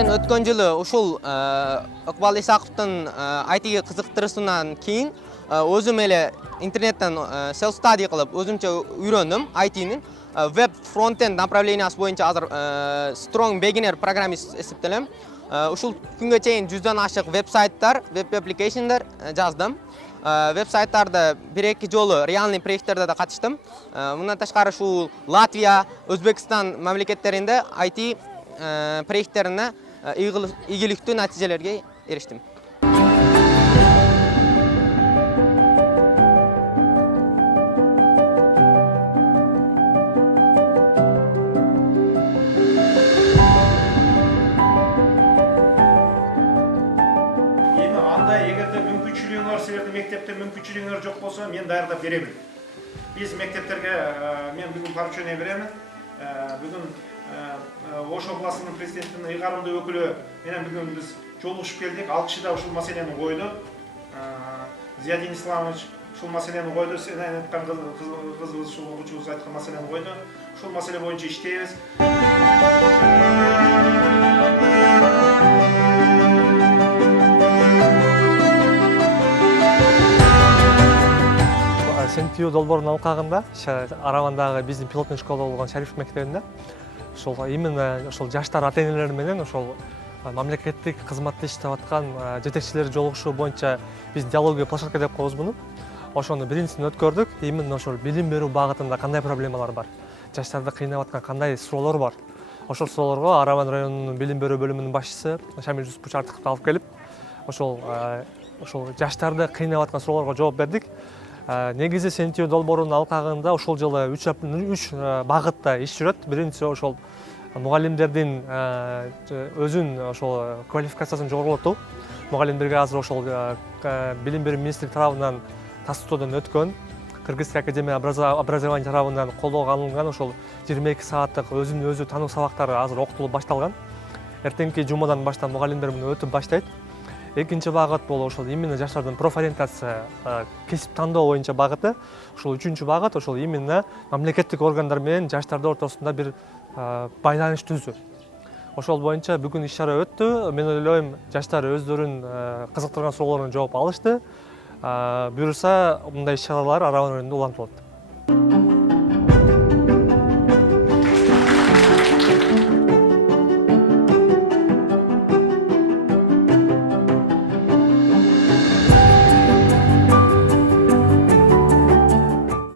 Мен өткөн жылы ушул Ыкбал Исаковдун IT-ге кызыктыруусунан кийин өзүм эле интернеттен self-study кылып өзүмчө үйрөндүм IT-нин. Web front-end направлениясы боюнча азыр strong beginner программист эсептелем. Ушул күнгө чейин 100дөн ашык веб-сайттар, веб applicationдар жаздым. Веб-сайттарда 1-2 жолу реальный проекттерде да катыштым. Мындан тышкары ушул Латвия, Өзбекстан мамлекеттеринде IT проекттерине ийгиликтүү натыйжаларга эриштим. Егерде мүмкүнчүлүгүңөр силердин мектепте мүмкүнчүлүгүңөр жок болсо мен даярдап беремин. Биз мектептерге мен бүгүн поручение беремин. Бүгүн Ош областынын президентинин ыйгарымдуу өкүлү менен бүгүн биз жолугушуп келдик. Ал киши да ушул маселени койду. Зиядин Исламович ушул маселени койду. Сен айткан кызыбыз ушул окуучубуз айткан маселени койду. Ушул маселе боюнча иштейбиз. Сентию долбоорунун алкагында Аравандагы биздин пилоттун школа болгон Шариф мектебинде ошол именно ошол жаштар ата-энелери менен ошол мамлекеттик кызматта иштеп аткан жетекчилер жолугушуу боюнча биз диалогия площадка деп коебуз муну. Ошону биринчисин өткөрдүк. Именно ошол билим берүү багытында кандай проблемалар бар, жаштарды кыйнап аткан кандай суроолор бар. Ошол суроолорго Араван районунун билим берүү бөлүмүнүн башчысы Шамил Жусупчартыковду алып келип, ошол жаштарды кыйнап аткан суроолорго жооп бердик. Негизи Сентию долбоорунун алкагында ошол жылы 3 багытта иш жүрөт. Биринчиси ошол мугалимдердин өзүн ошол квалификациясын жогорулатуу. Мугалимдерге азыр ошол билим берүү министрлиги тарабынан тастоодон өткөн, Кыргызская академия образования тарабынан колдоого алынган ошол 22 сааттык өзүн өзү тануу сабактары азыр окутулуп башталган. Эртеңки жумадан баштап мугалимдер муну өтүп баштайт. Экинчи багыт бул ошол именно жаштардын профориентация, кесип тандоо боюнча багыты. Ошол үчүнчү багыт ошол именно мамлекеттик органдар менен жаштар ортосунда бир байланыш түзүү. Ошол боюнча бүгүн иш-чара өттү. Мен ойлойм, жаштар өздөрүн кызыктырган суроолоруна жооп алышты. Буюрса, мындай иш-чаралар Араван районунда улантылат.